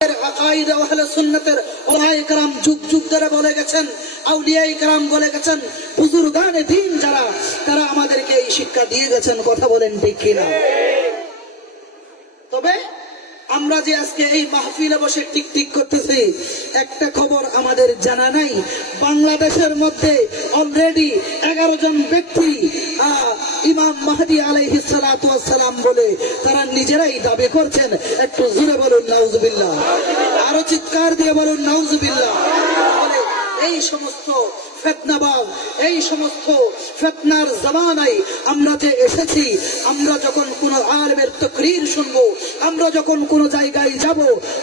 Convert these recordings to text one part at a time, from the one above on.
আকাইদে আহলে সুন্নাতের ওলামায়ে কেরাম যুগ যুগ ধরে বলে গেছেন, আউলিয়ায়ে কেরাম বলে গেছেন, বুজুর্গানে দ্বীন যারা তারা আমাদেরকে এই শিক্ষা দিয়ে গেছেন। কথা বলেন ঠিক কিনা? তবে আমরা যে আজকে এই মাহফিলে বসে টিকটিক করতেছি, একটা খবর আমাদের জানা নাই, বাংলাদেশের মধ্যে অলরেডি 11 জন ব্যক্তি ইমাম মাহদী আলাইহিস সালাতু ওয়াস সালাম বলে তারা নিজেরাই দাবি করছেন। একটু জোরে বলুন নাউজুবিল্লাহ, আরো চিৎকার দিয়ে বলুন নাউজুবিল্লাহ। এই সমস্ত ফিতনাবাজ, এই সমস্ত ফিতনার জামানায় আমরা যে এসেছি, আমরা যখন কোন আলেমের তাকরীর শুনবো, আমরা যখন কোন জায়গায় যাব,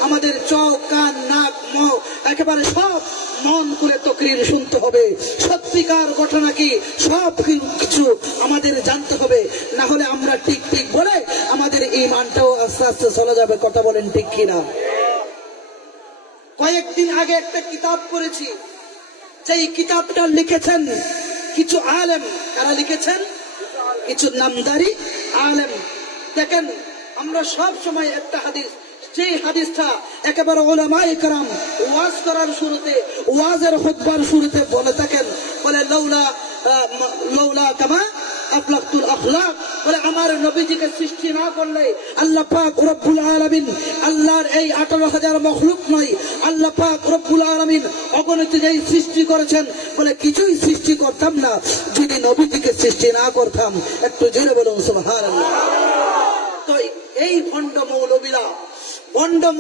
আমাদের চোখ কান নাক মুখ একেবারে সব মন করে তাকরীর শুনতে হবে। সত্যিকার ঘটনা কি সব কিছু আমাদের জানতে হবে, না হলে আমরা ঠিক ঠিক বলে আমাদের ঈমানটাও আস্তে আস্তে চলে যাবে। কথা বলেন ঠিক কিনা? কয়েকদিন আগে একটা কিতাব পড়েছি, সেই কিতাবটা লিখেছেন কিছু আলেম। কারা লিখেছেন? কিছু নামদারি আলেম। দেখেন, আমরা সব সময় একটা হাদিস, সেই হাদিসটা একেবারে উলামায়ে কেরাম ওয়াজ করার শুরুতে, ওয়াজের খুতবার শুরুতে বলে থাকেন, বলে লৌলা কামা আফলাকুল আখলাক, বলে আমার নবীজিকে সৃষ্টি না করলে আল্লাহ পাক রব্বুল আলামিন, আল্লাহর এই 18,000 মখলুক নয়, আল্লাহ পাক রব্বুল আলামিন অগণিত যেই সৃষ্টি করেছেন, বলে কিছুই সৃষ্টি করতাম না যদি নবীজিকে সৃষ্টি না করতাম। একটু জোরে বলুন সুবহানাল্লাহ। তো এই ভণ্ড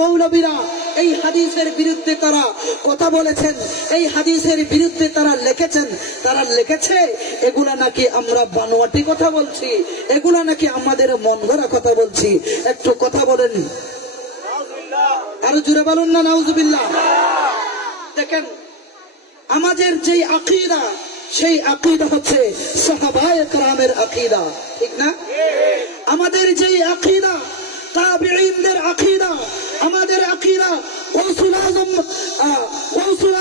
মৌলবীরা এই হাদিসের বিরুদ্ধে তারা কথা বলেছেন, এই হাদিসের বিরুদ্ধে তারা লিখেছেন। তারা লিখেছে এগুলা নাকি আমরা বানোয়াটি কথা বলছি, এগুলা নাকি আমাদের মন গড়া কথা বলছি। একটু কথা বলেন, আরো জোরে বলুন না নাউজুবিল্লাহ। দেখেন, আমাদের যেই আকীদা, সেই আকীদা হচ্ছে সাহাবায়ে কেরামের আকীদা, ঠিক না? আমাদের যেই আকীদা, তাবিঈনদের আকীদা, আমাদের আকীদা গৌসুল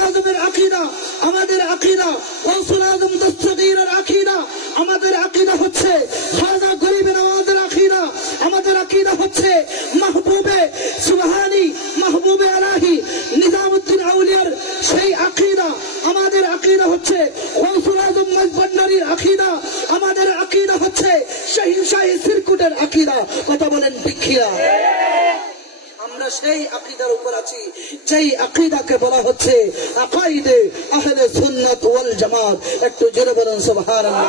আজমের আকীদা, আমাদের আকীদা গৌসুল আজম দস্তগীরের আকীদা, আমাদের আকীদা হচ্ছে খাজা গরিবে নওয়াজের আকীদা, আমাদের আকীদা হচ্ছে মাহবুবে সুবহানী, মাহবুবে আলাহি নিজামউদ্দিন আউলিয়ার সেই আকীদা, আমাদের আকীদা হচ্ছে গৌসুল আজম মজবন্নারীর আকীদা, আমাদের আকীদা হচ্ছে শাহী সিরকুটের আকীদা। কথা বলেন ঠিক কিনা? আমরা সেই আকীদার উপর আছি, যেই আকীদাকে বলা হচ্ছে আকাইদে আহলে সুন্নাত ওয়াল জামাত। একটু জোরে বলুন সুবহানাল্লাহ।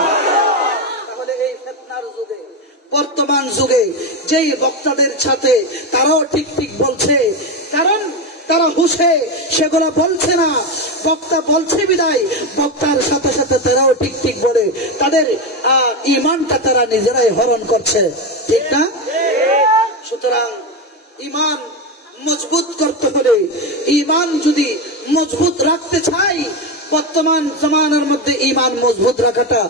তাহলে এই ফিতনার যুগে, বর্তমান যুগে যেই বক্তাদের সাথে তারাও ঠিক ঠিক বলছে, কারণ তারা হুশে সেগুলো বলছে না, বক্তা বলছে বিদায় বক্তার সাথে সাথে তারাও ঠিক ঠিক বলে, তাদের ঈমানটা তারা নিজেরাই হরণ করছে, ঠিক না? সুতরাং ঈমান মজবুত করতে হলে, ঈমান যদি মজবুত রাখতে চাই, বর্তমান জামানার মধ্যে ঈমান মজবুত রাখাটা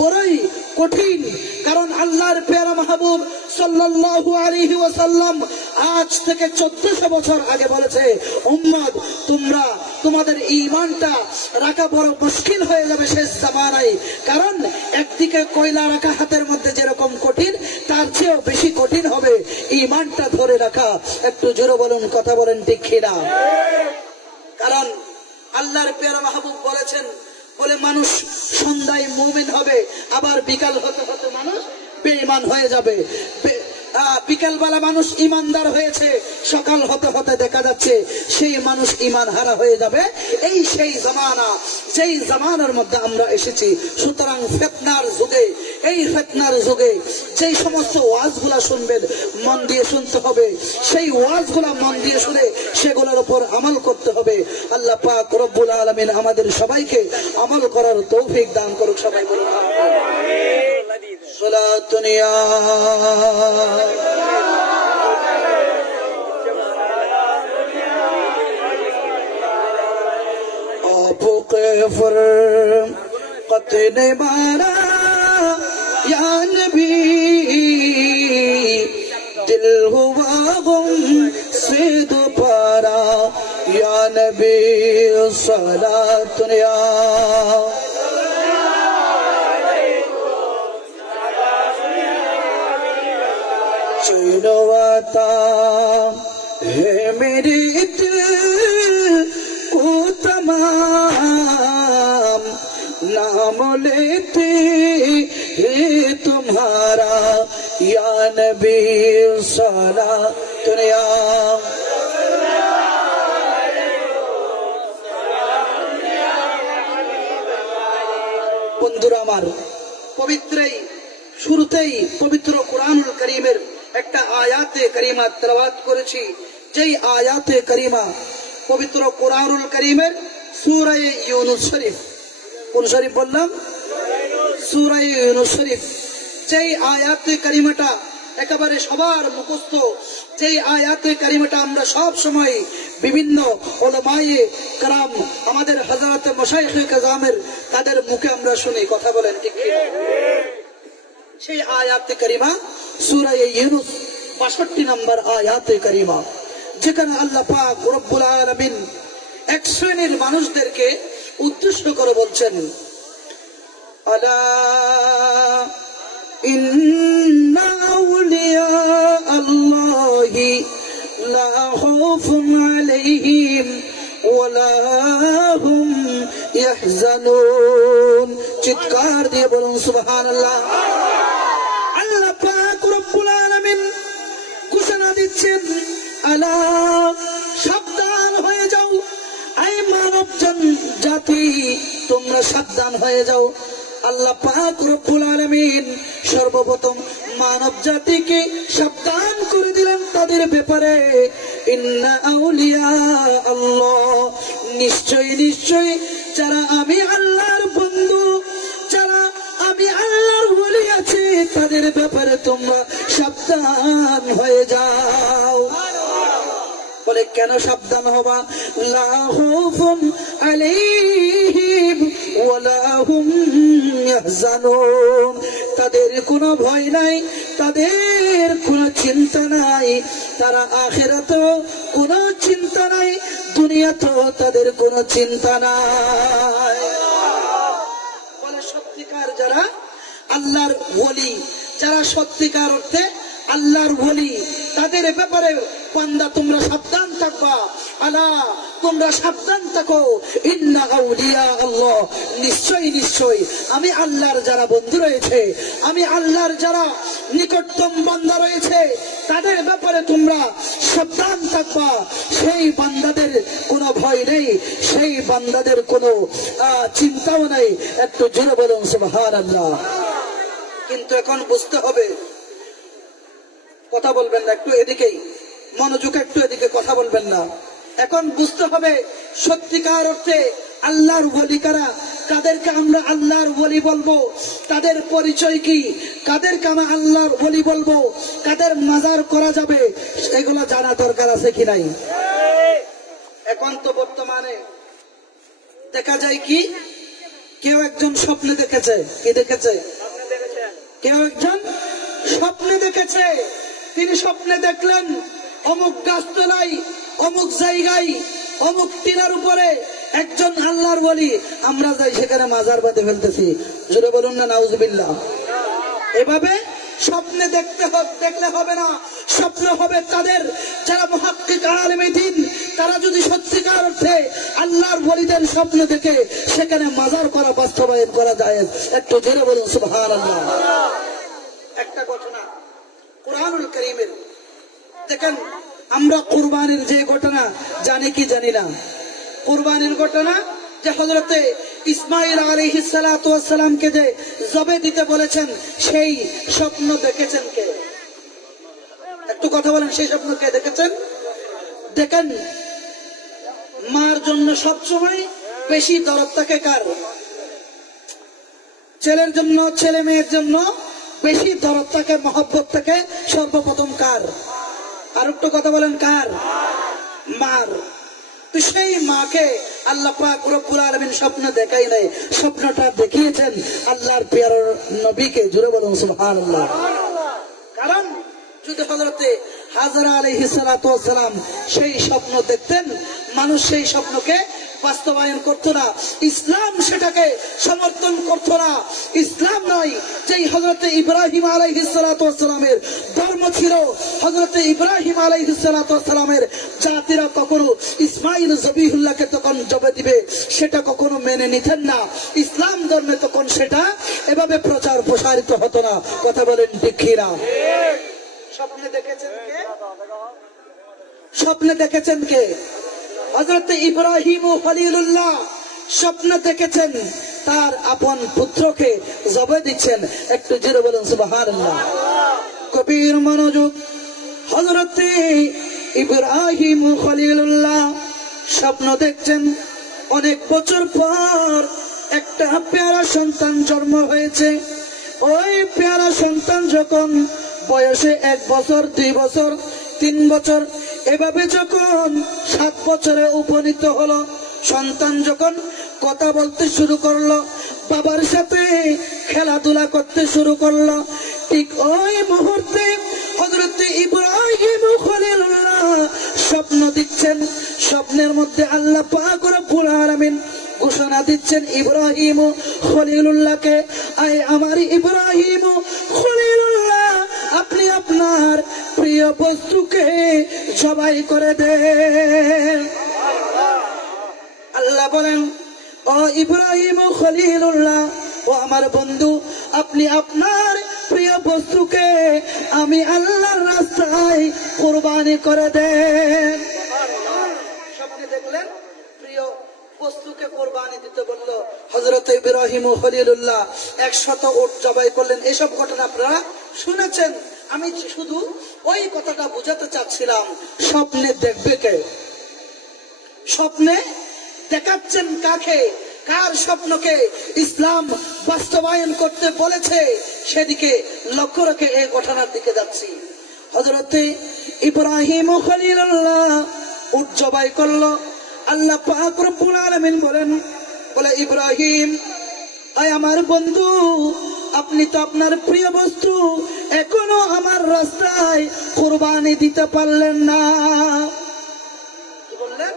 বড়ই কঠিন। কারণ আল্লাহর পেয়ারা মাহবুব সাল্লাল্লাহু আলাইহি ওয়াসাল্লাম আজ থেকে 1400 বছর আগে বলেছে, উম্মত তোমরা তোমাদের ঈমানটা রাখা বড় মুশকিল হয়ে যাবে শেষ জামানায়। কারণ একদিকে কয়লা রাখা হাতের মধ্যে যেরকম কঠিন, তার চেয়েও বেশি কঠিন হবে ঈমানটা ধরে রাখা। একটু জোরে বলুন, কথা বলেন ঠিক কিনা? কারণ আল্লাহর পেয়ারা মাহবুব বলেছেন, বলে মানুষ সন্ধ্যায় মুমিন হবে, আবার বিকাল হতে হতে মানুষ বেঈমান হয়ে যাবে। বিকালবেলা মানুষ ইমানদার হয়েছে, সকাল হতে হতে দেখা যাচ্ছে সেই মানুষ ঈমান হারা হয়ে যাবে। এই সেই জামানা, সেই জামানার মধ্যে আমরা এসেছি। সুতরাং ফিতনার যুগে, এই ফিতনার যুগে যেই সমস্ত ওয়াজগুলা শুনবেন মন দিয়ে শুনতে হবে, সেই ওয়াজগুলা মন দিয়ে শুনে সেগুলোর উপর আমল করতে হবে। আল্লাহ পাক রব্বুল আলামিন আমাদের সবাইকে আমল করার তৌফিক দান করুক। সবাই বলুন আমিন। সালাতুন ইয়া आपके फरकत ने मारा या नबी, दिल हुआ गुम से दोबारा या नबी सलातुन या चुनवाता है मेरी दिल को तमाम नाम लेते हैं तुम्हारा या नबी सलातुल्लाह। বন্ধুরা আমার, পবিত্রই শুরুতেই পবিত্র কুরআনুল কারীমের একটা আয়াতে কারিমা তেলাওয়াত করেছি, যেই আয়াতে কারিমা পবিত্র কুরআনুল কারীমের সূরা ইউনূস শরীফ। কোন শরীফ বললাম? সূরা ইউনূস শরীফ। যেই আয়াতে কারিমাটা একেবারে সবার মুখস্থ, যেই আয়াতে কারিমাটা আমরা সব সময় বিভিন্ন উলামায়ে কেরাম, আমাদের হযরত মাশায়েখে কেরামের তাদের মুখে আমরা শুনি। কথা বলেন ঠিক কি? সেই আয়াতে কারিমা সূরা ইউনূস ৬২ নম্বর আয়াতে কারিমা, যেখানে আল্লাহ পাক রব্বুল আলামিন এক শ্রেণীর মানুষদেরকে উদ্দেশ্য করে বলছেন, আলা ইন্না আউলিয়া আল্লাহি লা খাউফুন আলাইহিম ওয়ালা হুম ইয়াহজানুন। চিৎকার দিয়ে বলুন সুবহানাল্লাহ। আল্লাহ পাক রব্বুল আলামিন ঘোষণা দিচ্ছেন, আলা সাবধান হয়ে যাও, এই মানব জাতি তোমরা সাবধান হয়ে যাও। আল্লাহ পাক রব্বুল আলামিন সর্বপ্রথম মানব জাতিকে সাবধান করে দিলেন তাদের ব্যাপারে। ইন্না আউলিয়া আল্লাহ, নিশ্চয় নিশ্চয় যারা আমি আল্লাহর বন্ধু, যারা আমি আল্লাহর ওলি আছে, তাদের ব্যাপারে তোমরা সাবধান হয়ে যাও। বলে কেন সাবধান হবা? লা খাউফুন আলাইহিম ওয়ালা হুম ইয়াহজানুন। তাদের কোনো ভয় নাই, তাদের কোনো চিন্তা নাই, তারা আখিরাতেও কোনো চিন্তা নাই, দুনিয়াতেও তাদের কোনো চিন্তা নাই। বলে সত্যিকার যারা আল্লাহর ওলি, যারা সত্যিকার অর্থে আল্লাহর ওলি, তাদের ব্যাপারে বান্দা তোমরা সাবধান থাকবা। আলা তোমরা সাবধান থাকো, ইন্না আউলিয়া আল্লাহ, নিশ্চয় নিশ্চয় আমি আল্লাহর যারা বন্ধু রয়েছে, আমি আল্লাহর যারা নিকটতম বান্দা রয়েছে, তাদের ব্যাপারে তোমরা সাবধান থাকবা। সেই বান্দাদের কোনো ভয় নেই, সেই বান্দাদের কোনো চিন্তাও নেই। একটু জোরে বলুন সুবহানাল্লাহ। কিন্তু এখন বুঝতে হবে, কথা বলবেন না, একটু এদিকেই মনোযোগ, একটু এদিকে কথা বলবেন না। এখন বুঝতে হবে সত্যিকার অর্থে আল্লাহর ওলি কারা, কাদেরকে আমরা আল্লাহর ওলি বলবো, তাদের পরিচয় কি, কাদেরকে আমরা আল্লাহর ওলি বলবো, কাদের মাজার করা যাবে, এগুলো জানা দরকার আছে কি নাই? এখন তো বর্তমানে দেখা যায় কি, কেউ একজন স্বপ্নে দেখেছে, কি দেখেছে? কেউ একজন স্বপ্নে দেখেছে। তিনি স্বপ্নে দেখলেন অমুক গাছতলায়, অমুক জায়গায়, অমুক টিলার উপরে একজন আল্লাহর ওলি, আমরা যাই সেখানে মাজার বাঁধে ফেলতেছি। জোরে বলুন না নাউজুবিল্লাহ। এভাবে স্বপ্নে দেখলে হবে না, স্বপ্ন হবে তাদের যারা মুহাক্কিক আলেমে দ্বীন, তারা যদি সত্যিকার অর্থে আল্লাহর ওলিদের স্বপ্ন দেখে সেখানে মাজার করা বাস্তবায়ন করা যায়। একটু জোরে বলুন সুবহানাল্লাহ। একটা ঘটনা কুরআনুল কারীমের দেখেন, আমরা কুরবানির যে ঘটনা জানি কি জানি না? কুরবানির ঘটনা যে হযরতে ইসমাঈল আলাইহিস সালাতু ওয়াস সালামকে যে জবে দিতে বলেছেন, সেই স্বপ্ন দেখেছেন কে? একটু কথা বলেন, সেই স্বপ্ন কে দেখেছেন? দেখেন, মার জন্য সবসময় বেশি দরদ থাকে কার? ছেলের জন্য, ছেলে মেয়ের জন্য বেশি দরদ থাকে, মহব্বত থাকে সর্বপ্রথম কার? আর একটু কথা বলেন, কার? মার। তো সেই মাকে আল্লাহ পাক রব্বুল আলামিন স্বপ্ন দেখাই নাই, স্বপ্নটা দেখিয়েছেন আল্লাহর প্রিয় নবীকে। জোরে বলুন সুবহানাল্লাহ। কারণ যদি হযরতে হাজরা আলাইহিস সালাতু ওয়াস সালাম সেই স্বপ্ন দেখতেন, মানুষ সেই স্বপ্নকে বাস্তবায়ন করতো না, ইসলাম সেটাকে সমর্থন করতো না। ইসলাম নয়, যেই হযরতে ইব্রাহিম আলাইহিস সালাতু ওয়াস সালামের ধর্ম ছিল, হযরতে ইব্রাহিম আলাইহিস সালাতু ওয়াস সালামের জাতিরা কখনো ইসমাইল জবিহুল্লাহকে তখন জবে দিবে সেটা কখনো মেনে নিতেন না। ইসলাম ধর্মে তখন সেটা এভাবে প্রচার প্রসারিত হতো না। কথা বলেন ঠিক কি না? স্বপ্নে দেখেছেন কে? স্বপ্নে দেখেছেন কে? হযরত ইব্রাহিম খলিলুল্লাহ স্বপ্নে দেখেছেন তার আপন পুত্রকে জবে দিচ্ছেন। একটু জোরে বলুন সুবহানাল্লাহ। কবির মনোযোগ। হযরত ইব্রাহিম খলিলুল্লাহ স্বপ্ন দেখছেন অনেক বছর পর একটা পেয়ারা সন্তান জন্ম হয়েছে। ওই পেয়ারা সন্তান যখন বয়সে 1 বছর, 2 বছর, 3 বছর, এভাবে যখন 7 বছরে উপনীত হলো, সন্তান যখন কথা বলতে শুরু করলো, বাবার সাথে খেলাধুলা করতে শুরু করলো, ঠিক ওই মুহূর্তে হযরত ইব্রাহিম খলিলুল্লাহ স্বপ্ন দিচ্ছেন। স্বপ্নের মধ্যে আল্লাহ পাক রব্বুল আলামিন ঘোষণা দিচ্ছেন ইব্রাহিম খলিলুল্লাহকে, আয় আমার ইব্রাহিম খলিলুল্লাহ, আপনি আপনার প্রিয় বস্তুকে জবাই করে দেন। আল্লাহ বলেন, ও ইব্রাহিম খলিলুল্লাহ, ও আমার বন্ধু, আপনি আপনার প্রিয় বস্তুকে আমি আল্লাহর রাস্তায় কুরবানি করে দেন। স্বপ্নে দেখলেন প্রিয় বস্তুকে কুরবানি দিতে বলল হযরত ইব্রাহিম খলিলুল্লাহ। 100 উট জবাই করলেন। এসব ঘটনা আপনারা শুনেছেন। আমি শুধু ওই কথাটা বোঝাতে চাচ্ছিলাম, স্বপ্নে দেখবে কে? স্বপ্নে দেখাচ্ছেন কাকে? কার স্বপ্নকে ইসলাম বাস্তবায়ন করতে বলেছে সেদিকে লক্ষ্য রেখে এই ঘটনার দিকে যাচ্ছি। হযরত ইব্রাহিম খলিলুল্লাহ উট জবাই করলো। আল্লাহ পাক রব্বুল আলামিন বলে ইব্রাহিম, আয় আমার বন্ধু, আপনি তো আপনার প্রিয় বস্তু এখনো আমার রাস্তায় কুরবানি দিতে পারলেন না। কি বললেন?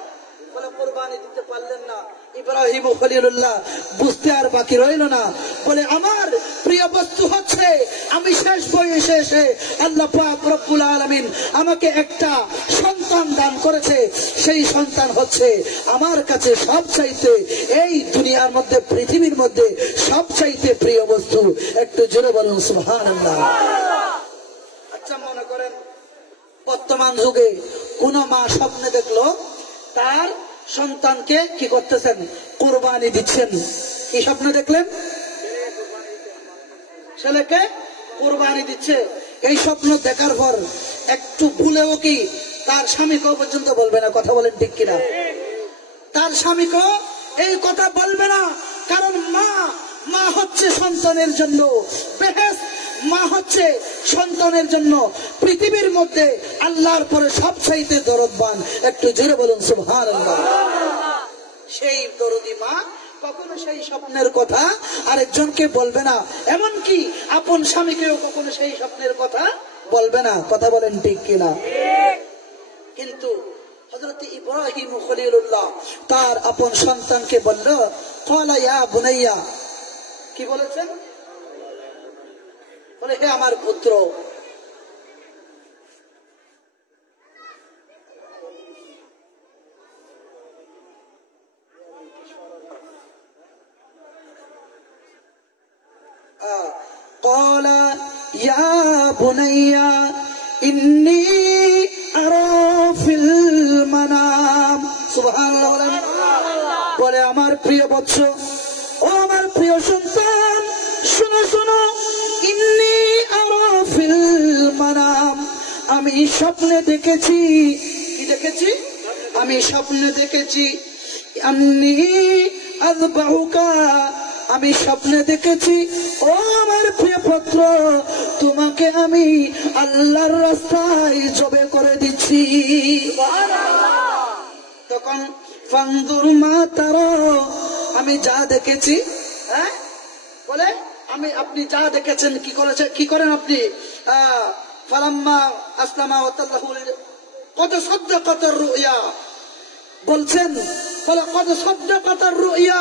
বলে কুরবানি দিতে পারলেন না। ইব্রাহিম খলিলুল্লাহ বুঝতে আর বাকি রইল না। বলে আমার প্রিয় বস্তু হচ্ছে, আমি শেষ বয়সে এসে আল্লাহ পাক রব্বুল আলামিন আমাকে একটা সন্তান দান করেছে। সেই সন্তান হচ্ছে আমার কাছে সবচাইতে, এই দুনিয়ার মধ্যে, পৃথিবীর মধ্যে সবচাইতে প্রিয় বস্তু। একটু জোরে বলুন সুবহানাল্লাহ। আচ্ছা, মনে করেন বর্তমান যুগে কোন মা স্বপ্নে দেখলো তার সন্তানকে কি করতেছেন? কুরবানি দিচ্ছেন। কি স্বপ্নে দেখলেন? ছেলেকে কুরবানি দিচ্ছে। এই স্বপ্ন দেখার পর একটু ভুলেও কি তার স্বামীকেও পর্যন্ত বলবে না? কথা বলেন ঠিক কিনা? তার স্বামীকেও এই কথা বলবে না। কারণ মা হচ্ছে সন্তানের জন্য বেহেশত, মা হচ্ছে সন্তানের জন্য পৃথিবীর মধ্যে আল্লাহর পরে সবচাইতে দরদবান। একটু জোরে বলুন সুবহানাল্লাহ। সেই দরদি মা কখনো সেই স্বপ্নের কথা আরেকজনকে বলবে না, এমনকি আপন স্বামীকেও কখনো সেই স্বপ্নের কথা বলবে না। কথা বলেন ঠিক কিনা? কিন্তু হযরত ইব্রাহিম খলিলুল্লাহ তার আপন সন্তানকে বলল, ক্বালা ইয়া বুনাইয়া। কি বলেছেন? বলে, হে আমার পুত্র। ক্বালা ইয়া বুনাইয়া ইন্নী আরা ফিল মানাম। সুবহানাল্লাহ বলেন। বলে, আমার প্রিয় বৎস, ও আমার প্রিয় সন্তান, শুনো শুনো, ইন্নী আরা ফিল মানাম, আমি স্বপ্নে দেখেছি। কি দেখেছি? আমি স্বপ্নে দেখেছি। আন্নী আযবাহুকা, আমি স্বপ্নে দেখেছি, ও আমার প্রিয় পুত্র, তোমাকে আমি আল্লাহর রাস্তায় জবে করে দিচ্ছি। তখন ফানজুর মা তারা, আমি যা দেখেছি। হ্যাঁ, বলে আপনি যা দেখেছেন কি করেন আপনি? ফালাম্মা আসলামা ওয়া তাল্লাহু কত সাদ্দাকাত রুয়া, বলছেন ফালাকাদ সাদ্দাকাতার রুইয়া,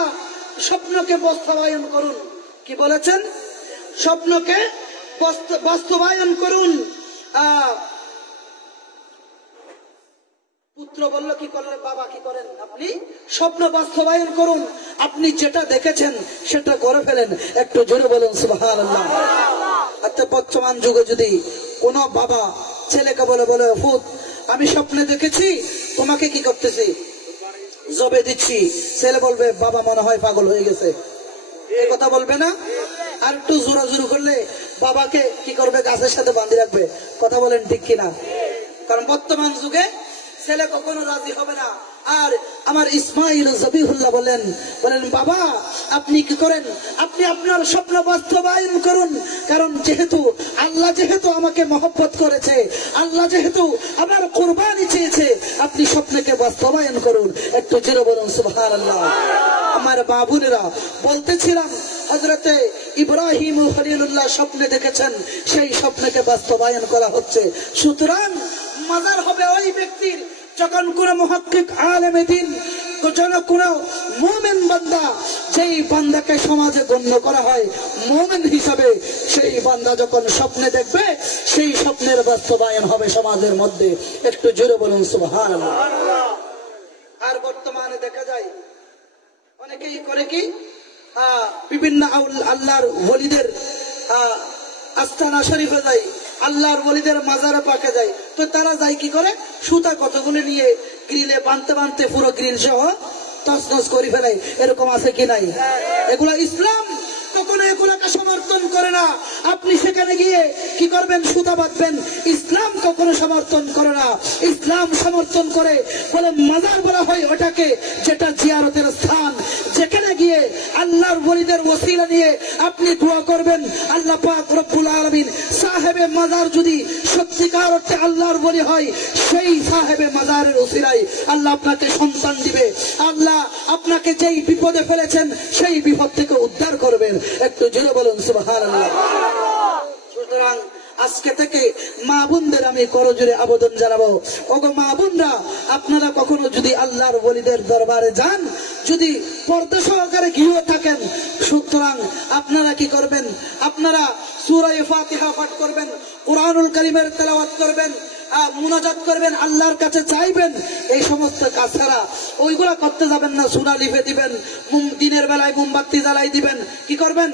স্বপ্নকে বাস্তবায়ন করুন। কি বলেছেন? স্বপ্নকে বাস্তবায়ন করুন। পুত্র বলল, কি করলেন বাবা? কি করেন আপনি? স্বপ্ন বাস্তবায়ন করুন। আপনি যেটা দেখেছেন সেটা করে ফেলেন। একটু জোরে বলুন সুবহানাল্লাহ। আচ্ছা, বর্তমান যুগে যদি কোন বাবা ছেলেকে বলে ফুত আমি স্বপ্নে দেখেছি তোমাকে কি করতেছি, জবে দিচ্ছি, ছেলে বলবে বাবা মনে হয় পাগল হয়ে গেছে, এই কথা বলবে না? আর একটু জোরাজুরি করলে বাবাকে কি করবে, গাছের সাথে বাঁধি রাখবে। কথা বলেন ঠিক কিনা? কারণ বর্তমান যুগে ছেলে কখনো রাজি হবে না। আর আমার ইসমাইল জবিহুল্লাহ বলেন বাবা আপনি কি করেন, আপনি আপনার স্বপ্ন বাস্তবায়ন করুন। কারণ যেহেতু আল্লাহ যেহেতু আমাকে মহব্বত করেছে, আল্লাহ যেহেতু আমার কুরবানি চেয়েছে, আপনি স্বপ্নকে বাস্তবায়ন করুন। একটু জোরে বলুন সুবহানাল্লাহ। আমার বাবুনেরা বলতেছিলাম হযরতে ইব্রাহিম খলিলুল্লাহ স্বপ্নে দেখেছেন, সেই স্বপ্নকে বাস্তবায়ন করা হচ্ছে। সুতরাং মাজার হবে ওই ব্যক্তির যখন কোন মুহাক্কিক আলেমে দ্বীন, কোন মুমিন বান্দা, যেই বান্দাকে সমাজে গণ্য করা হয় মুমিন হিসাবে, সেই বান্দা যখন স্বপ্নে দেখবে সেই স্বপ্নের বাস্তবায়ন হবে সমাজের মধ্যে। একটু জোরে বলুন সুবহানাল্লাহ। আর বর্তমানে দেখা যায় অনেকেই করে কি, বিভিন্ন আল্লাহর ওলিদের আস্তানা শরীফে যায়, আল্লাহর ওলিদের মাজারে পাকে যায়। তো তারা যায় কি করে, সুতা কতগুলো নিয়ে গ্রিলে বাঁধতে বাঁধতে পুরো গ্রিল সহ তছনছ করে ফেলে। এরকম আছে কি নাই? এগুলা ইসলাম কখনো এগুলাকে সমর্থন করে না। আপনি সেখানে গিয়ে কি করবেন, সুতা বাঁধবেন। ইসলাম কখনো সমর্থন করে না। ইসলাম সমর্থন করে বলে মাজার বলা হয় ওটাকে, যেটা জিয়ারতের স্থান, যেখানে গিয়ে আল্লাহর ওলিদের ওসিলা নিয়ে আপনি দোয়া করবেন। আল্লাহ পাক রব্বুল আলামিন সাহেবে মাজার যদি সত্যিকার অর্থে আল্লাহর ওলি হয়, সেই সাহেবে মাজারের ওসিলায় আল্লাহ আপনাকে সন্তান দিবে। আল্লাহ আপনাকে যেই বিপদে ফেলেছেন সেই বিপদ থেকে উদ্ধার করবেন। একটু জোরে বলুন সুবহানাল্লাহ। সুতরাং আজকে থেকে মা বোনদের আমি করজোরে আবেদন জানাবো, ওগো মা বোনরা, আপনারা কখনো যদি আল্লাহর ওলিদের দরবারে যান, যদি পর্দা সহকারে গিয়েও থাকেন, সুতরাং আপনারা কি করবেন, আপনারা সূরা ফাতিহা পাঠ করবেন, কোরআনুল কারীমের তেলাওয়াত করবেন, মুনাজাত করবেন, আল্লাহর কাছে চাইবেন। এই সমস্ত কাজ ছাড়া ওইগুলা করতে যাবেন না। সূরা লিখে দিবেন, দিনের বেলায় মোমবাতি জ্বালাই দিবেন, কি করবেন,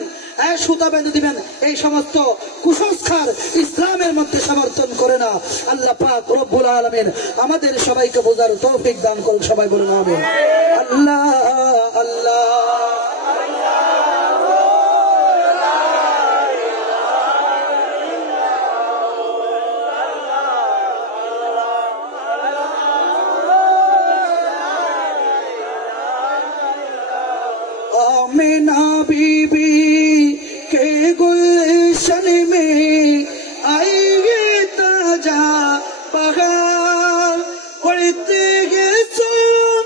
সুতা বেঁধে দিবেন। এই সমস্ত কুসংস্কার ইসলামের মধ্যে সমর্থন করে না। আল্লাহ পাক রব্বুল আলামিন আমাদের সবাইকে বোঝার তৌফিক দান করুন। সবাই বলুন আমিন। আল্লাহ আল্লাহ। आमिना बीबी के गुलशन में आएंगे ताजा बहार, पढ़ते हैं सलाम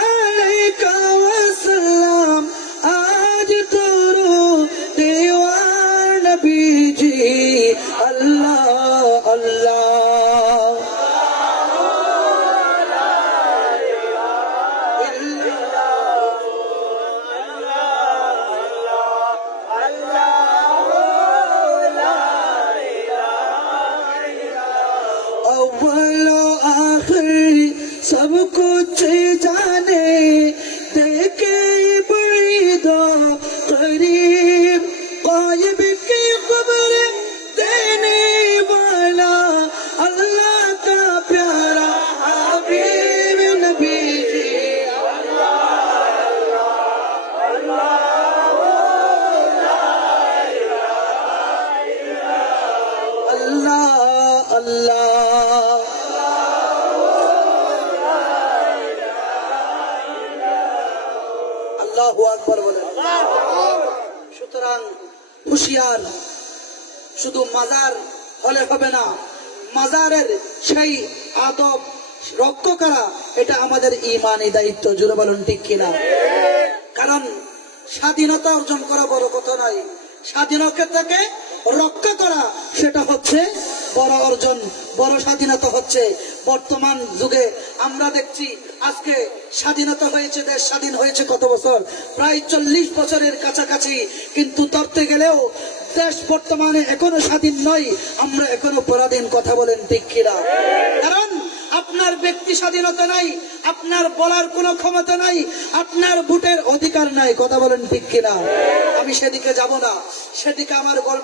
अलैका वसलाम, आज तो दीवार नबी जी। अल्लाह अल्लाह। सब कुछ जाने देखे बड़ी दो करीब, गायब की खबर देने वाला अल्लाह का प्यारा हबीब नबी जी। अल्लाह अल्लाह। সুতরাং হুঁশিয়ার, শুধু মাজার হলে হবে না, মাজারের সেই আদব রক্ষা করা এটা আমাদের ঈমানি দায়িত্ব। জুড়ে বলুন ঠিক কিনা? কারণ স্বাধীনতা অর্জন করা বড় কথা নয়, স্বাধীনতাকে রক্ষা করা সেটা হচ্ছে বড় অর্জন, বড় স্বাধীনতা হচ্ছে। বর্তমান যুগে আমরা দেখছি আজকে স্বাধীনতা হয়েছে, দেশ স্বাধীন হয়েছে কত বছর? প্রায় 40 বছরের কাছাকাছি। কিন্তু ধরতে গেলেও দেশ বর্তমানে এখনো স্বাধীন নয়, আমরা এখনো পরাধীন। কথা বলেন ঠিক কিনা? কারণ আপনার ব্যক্তি স্বাধীনতা নাই, আপনার বলার কোনো ক্ষমতা নাই, আপনার ভোটের অধিকার নাই। কথা বলেন ঠিক কিনা? আমি সেদিকে যাব না, সেদিকে আমার গল্প